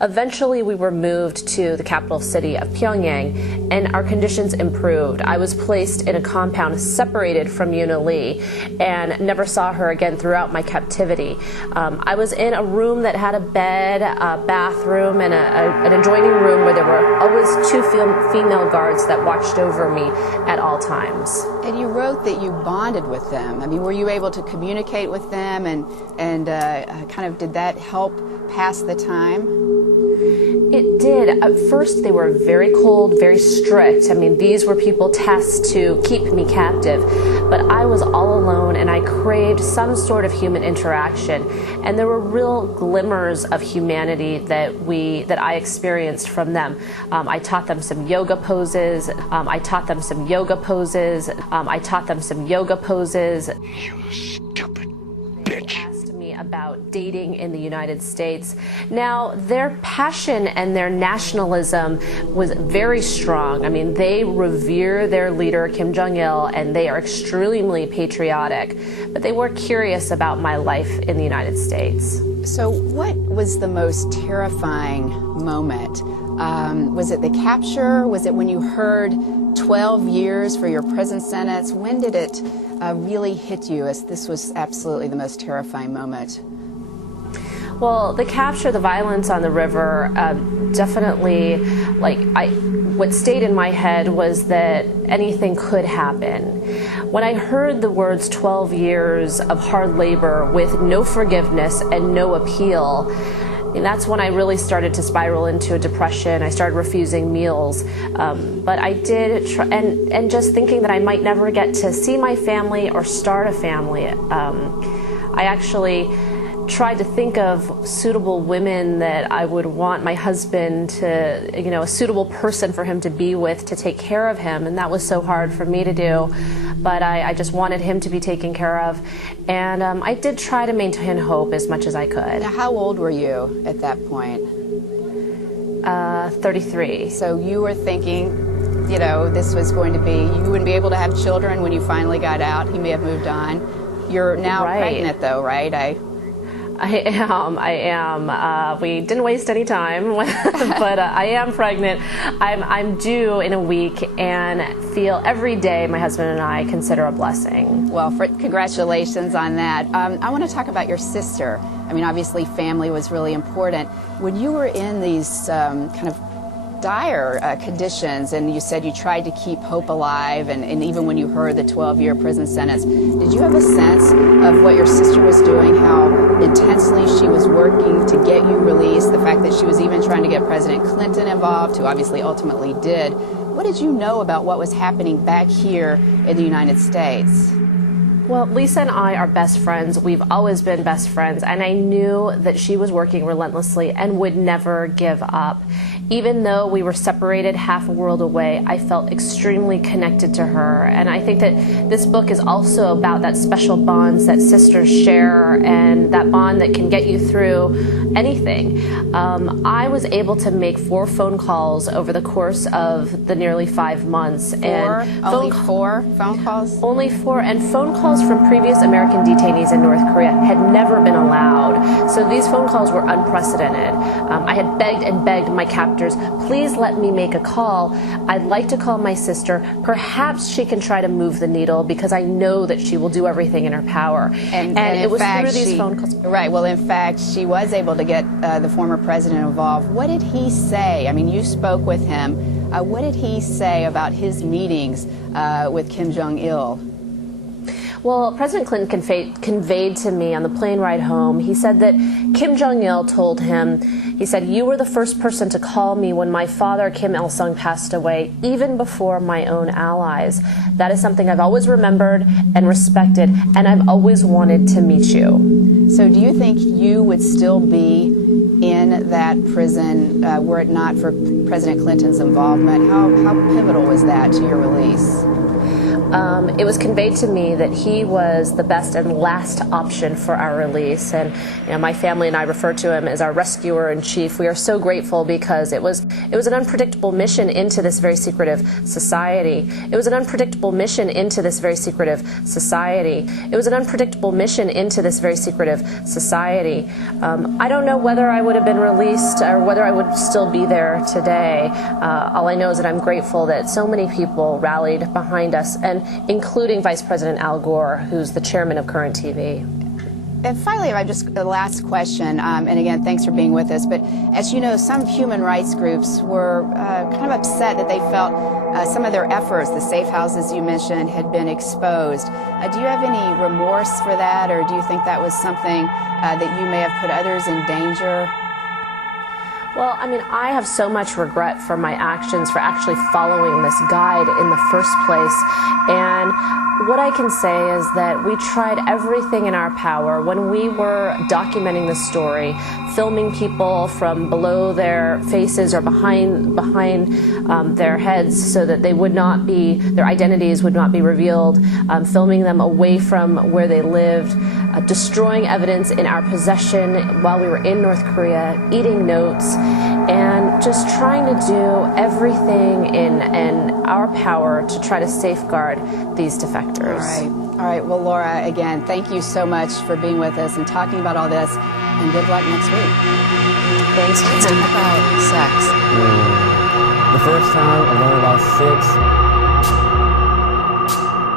Eventually, we were moved to the capital city of Pyongyang, and our conditions improved. I was placed in a compound separated from Yoona Lee and never saw her again throughout my captivity. I was in a room that had a bed, a bathroom, and an adjoining room where there were always two female guards that watched over me at all times. And you wrote that you bonded with them. I mean, were you able to communicate with them, and kind of did that help pass the time? It did. At first, they were very cold, very strict. I mean, these were people tasked to keep me captive. But I was all alone, and I craved some sort of human interaction. And there were real glimmers of humanity that I experienced from them. I taught them some yoga poses. I taught them some yoga poses. You stupid bitch. About dating in the United States. Now, their passion and their nationalism was very strong. I mean, they revere their leader, Kim Jong-il, and they are extremely patriotic. But they were curious about my life in the United States. So what was the most terrifying moment? Was it the capture? Was it when you heard 12 years for your prison sentence? When did it really hit you as this was absolutely the most terrifying moment? Well, the capture, the violence on the river, definitely, what stayed in my head was that anything could happen. When I heard the words 12 years of hard labor with no forgiveness and no appeal, and that's when I really started to spiral into a depression. I started refusing meals. But I did, and just thinking that I might never get to see my family or start a family. I actually tried to think of suitable women that I would want my husband to, a suitable person for him to be with, to take care of him. And that was so hard for me to do. But I just wanted him to be taken care of. And I did try to maintain hope as much as I could. Now, how old were you at that point? 33. So you were thinking, this was going to be, you wouldn't be able to have children when you finally got out. He may have moved on. You're now pregnant, though, right? I am. We didn't waste any time, but I am pregnant. I'm due in a week and feel every day my husband and I consider a blessing. Well, congratulations on that. I want to talk about your sister. I mean, obviously family was really important. When you were in these kind of dire conditions, and you said you tried to keep hope alive, and even when you heard the 12-year prison sentence, did you have a sense of what your sister was doing, how intensely she was working to get you released, the fact that she was even trying to get President Clinton involved, who obviously ultimately did? What did you know about what was happening back here in the United States? Well, Lisa and I are best friends. We've always been best friends, and I knew that she was working relentlessly and would never give up. Even though we were separated half a world away, I felt extremely connected to her. And I think that this book is also about that special bonds that sisters share, and that bond that can get you through anything. I was able to make 4 phone calls over the course of the nearly 5 months. Only 4 phone calls? Only 4, and phone calls from previous American detainees in North Korea had never been allowed. So these phone calls were unprecedented. I had begged and begged my captors, please let me make a call. I'd like to call my sister. Perhaps she can try to move the needle, because I know that she will do everything in her power. And it was through these phone calls. Right. Well, in fact, she was able to get the former president involved. What did he say? I mean, you spoke with him. What did he say about his meetings with Kim Jong-il? Well, President Clinton conveyed to me on the plane ride home, he said that Kim Jong-il told him, he said, you were the first person to call me when my father, Kim Il-sung, passed away, even before my own allies. That is something I've always remembered and respected, and I've always wanted to meet you. So do you think you would still be in that prison were it not for President Clinton's involvement? How pivotal was that to your release? it was conveyed to me that he was the best and last option for our release. And my family and I refer to him as our rescuer in chief. We are so grateful because it was an unpredictable mission into this very secretive society. It was an unpredictable mission into this very secretive society. It was an unpredictable mission into this very secretive society. I don't know whether I would have been released or whether I would still be there today. All I know is that I'm grateful that so many people rallied behind us, and including Vice President Al Gore, who's the chairman of Current TV. And finally, I just the last question, and again, thanks for being with us. But as you know, some human rights groups were kind of upset that they felt some of their efforts, the safe houses you mentioned, had been exposed. Do you have any remorse for that, or do you think that was something that you may have put others in danger? Well, I mean, I have so much regret for my actions, for actually following this guide in the first place. And what I can say is that we tried everything in our power when we were documenting the story, filming people from below their faces or behind their heads so that they would not be, their identities would not be revealed, filming them away from where they lived, destroying evidence in our possession while we were in North Korea, eating notes, and just trying to do everything in our power to try to safeguard these defectors. All right. Well, Laura, again, thank you so much for being with us and talking about all this, and good luck next week. Thanks. Let's talk about sex. The first time I learned about sex,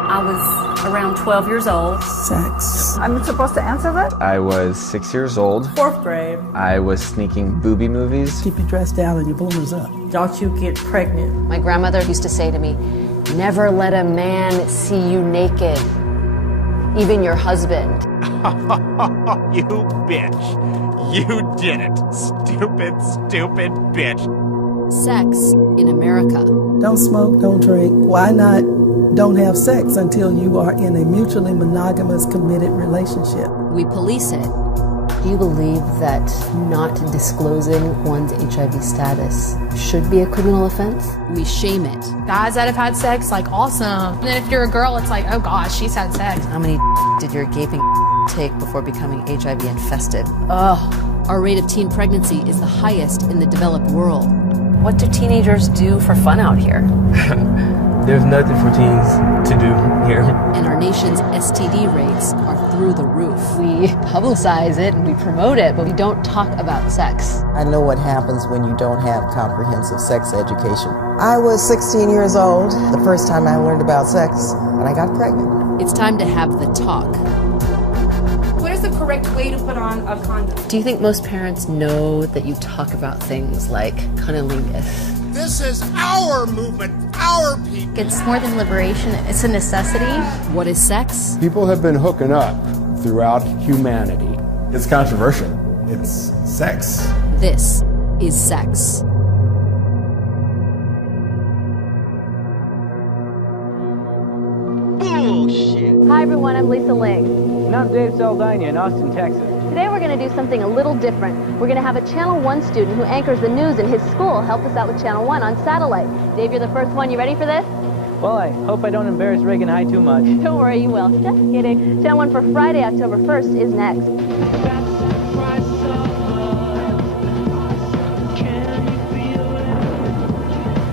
I was around 12 years old. Sex. I'm supposed to answer that? I was 6 years old. 4th grade. I was sneaking booby movies. Keep your dress down and your bloomers up. Don't you get pregnant. My grandmother used to say to me, never let a man see you naked, even your husband. You bitch. You did it. Stupid bitch. Sex in America. Don't smoke, don't drink. Why not don't have sex until you are in a mutually monogamous, committed relationship? We police it. Do you believe that not disclosing one's HIV status should be a criminal offense? We shame it. Guys that have had sex, like, awesome. And then if you're a girl, it's like, oh gosh, she's had sex. How many did your gaping take before becoming HIV infested? Ugh. Our rate of teen pregnancy is the highest in the developed world. What do teenagers do for fun out here? there's nothing for teens to do here. And our nation's STD rates are through the roof. We publicize it and we promote it, but we don't talk about sex. I know what happens when you don't have comprehensive sex education. I was 16 years old the first time I learned about sex, and I got pregnant. It's time to have the talk. What is the correct way to put on a condom? Do you think most parents know that you talk about things like cunnilingus? This is our movement, our people. It's more than liberation, it's a necessity. What is sex? People have been hooking up throughout humanity. It's controversial. It's sex. This is sex. Bullshit. Hi everyone, I'm Lisa Ling. And I'm Dave Saldana in Austin, Texas. Today we're going to do something a little different. We're going to have a Channel 1 student who anchors the news in his school help us out with Channel 1 on satellite. Dave, you're the first one. You ready for this? Well, I hope I don't embarrass Reagan High too much. Don't worry, you will. Just kidding. Channel 1 for Friday, October 1st is next.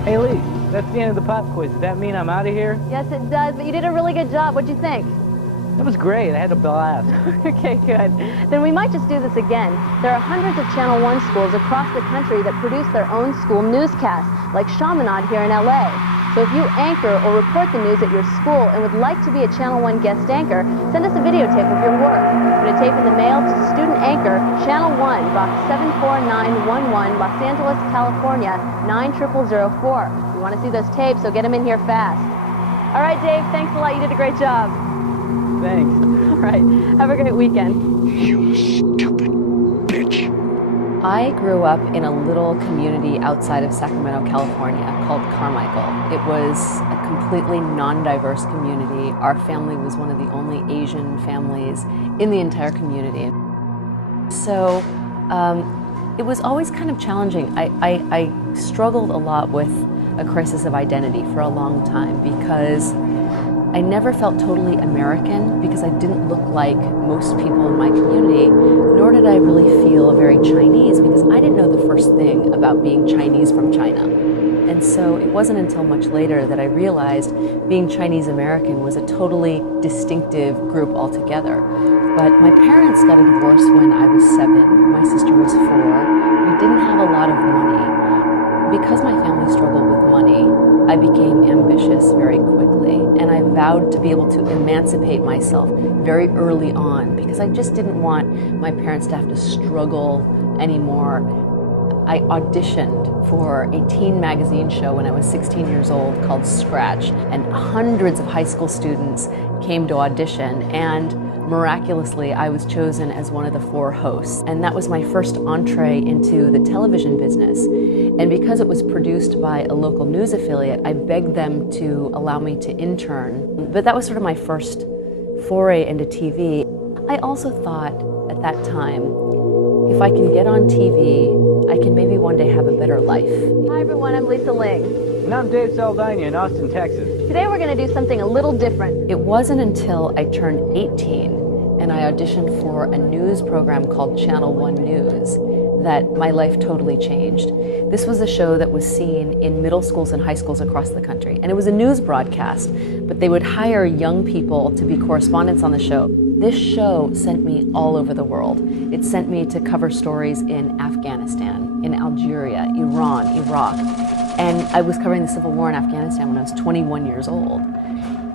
Hey Lee, that's the end of the pop quiz. Does that mean I'm out of here? Yes, it does, but you did a really good job. What'd you think? That was great. I had a blast. Okay, good. Then we might just do this again. There are hundreds of Channel 1 schools across the country that produce their own school newscasts, like Chaminade here in LA. So if you anchor or report the news at your school and would like to be a Channel 1 guest anchor, send us a videotape of your work. Put a tape in the mail to Student Anchor, Channel 1, Box 74911, Los Angeles, California, 90004. We want to see those tapes, so get them in here fast. All right, Dave, thanks a lot. You did a great job. Thanks. All right. Have a great weekend. You stupid bitch. I grew up in a little community outside of Sacramento, California called Carmichael. It was a completely non-diverse community. Our family was one of the only Asian families in the entire community. So it was always kind of challenging. I struggled a lot with a crisis of identity for a long time because I never felt totally American because I didn't look like most people in my community, nor did I really feel very Chinese because I didn't know the first thing about being Chinese from China. And so it wasn't until much later that I realized being Chinese American was a totally distinctive group altogether. But my parents got a divorce when I was 7, my sister was 4. We didn't have a lot of money. Because my family struggled with money, I became ambitious very quickly, and I vowed to be able to emancipate myself very early on because I just didn't want my parents to have to struggle anymore. I auditioned for a teen magazine show when I was 16 years old called Scratch, and hundreds of high school students came to audition, and miraculously I was chosen as one of the 4 hosts. And that was my first entree into the television business. And because it was produced by a local news affiliate, I begged them to allow me to intern. But that was sort of my first foray into TV. I also thought at that time, if I can get on TV, I can maybe one day have a better life. Hi everyone, I'm Lisa Ling. And I'm Dave Saldana in Austin, Texas. Today we're going to do something a little different. It wasn't until I turned 18 and I auditioned for a news program called Channel 1 News that my life totally changed. This was a show that was seen in middle schools and high schools across the country. And it was a news broadcast, but they would hire young people to be correspondents on the show. This show sent me all over the world. It sent me to cover stories in Afghanistan, in Algeria, Iran, Iraq. And I was covering the Civil War in Afghanistan when I was 21 years old.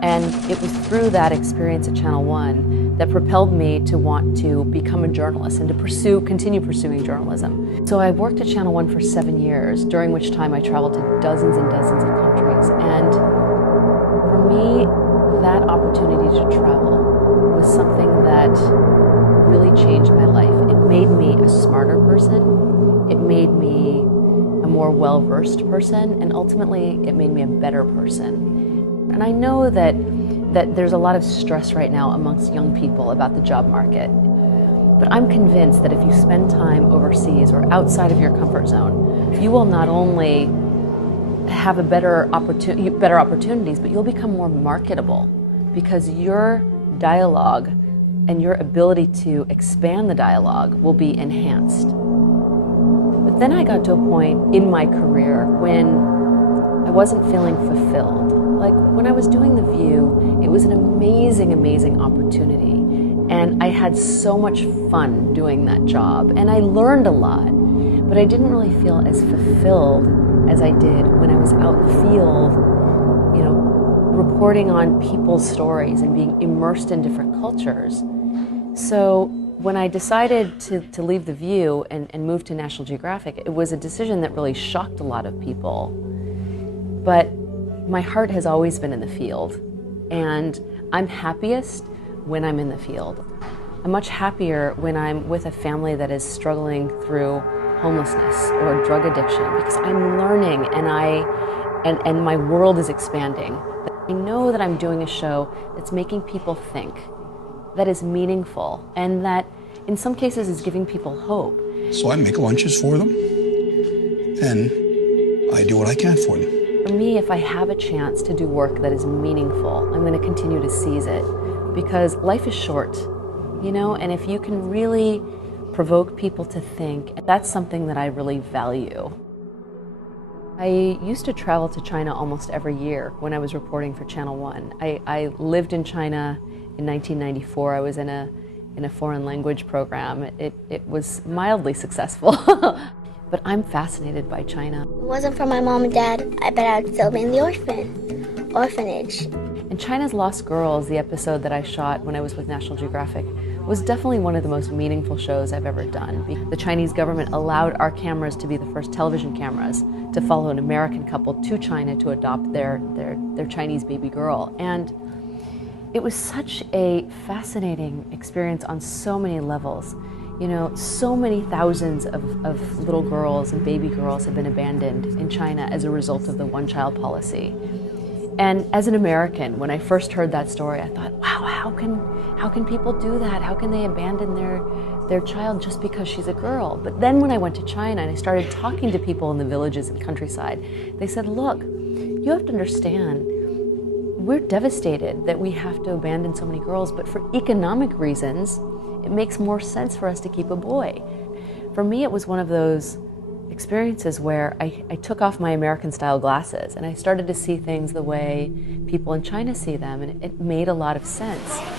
And it was through that experience at Channel 1 that propelled me to want to become a journalist and to continue pursuing journalism. So I worked at Channel 1 for 7 years, during which time I traveled to dozens and dozens of countries. And for me, that opportunity to travel was something that really changed my life. It made me a smarter person. It made me a more well-versed person, and ultimately it made me a better person. And I know that there's a lot of stress right now amongst young people about the job market. But I'm convinced that if you spend time overseas or outside of your comfort zone, you will not only have better opportunities, but you'll become more marketable because your dialogue and your ability to expand the dialogue will be enhanced. But then I got to a point in my career when I wasn't feeling fulfilled. Like when I was doing The View, it was an amazing, amazing opportunity. And I had so much fun doing that job. And I learned a lot, but I didn't really feel as fulfilled as I did when I was out in the field, you know, reporting on people's stories and being immersed in different cultures. So when I decided to leave The View and move to National Geographic, it was a decision that really shocked a lot of people. But my heart has always been in the field, and I'm happiest when I'm in the field. I'm much happier when I'm with a family that is struggling through homelessness or drug addiction because I'm learning and my world is expanding. I know that I'm doing a show that's making people think, that is meaningful, and that in some cases is giving people hope. So I make lunches for them, and I do what I can for them. For me, if I have a chance to do work that is meaningful, I'm going to continue to seize it because life is short, you know, and if you can really provoke people to think, that's something that I really value. I used to travel to China almost every year when I was reporting for Channel 1. I lived in China in 1994. I was in a foreign language program. It was mildly successful. But I'm fascinated by China. If it wasn't for my mom and dad, I bet I'd still be in the orphanage. And China's Lost Girls, the episode that I shot when I was with National Geographic, was definitely one of the most meaningful shows I've ever done. The Chinese government allowed our cameras to be the first television cameras to follow an American couple to China to adopt their Chinese baby girl. And it was such a fascinating experience on so many levels. You know, so many thousands of little girls and baby girls have been abandoned in China as a result of the one-child policy. And as an American, when I first heard that story, I thought, wow, how can people do that? How can they abandon their child just because she's a girl? But then when I went to China and I started talking to people in the villages and countryside, they said, look, you have to understand, we're devastated that we have to abandon so many girls, but for economic reasons, it makes more sense for us to keep a boy. For me, it was one of those experiences where I took off my American-style glasses and I started to see things the way people in China see them, and it made a lot of sense.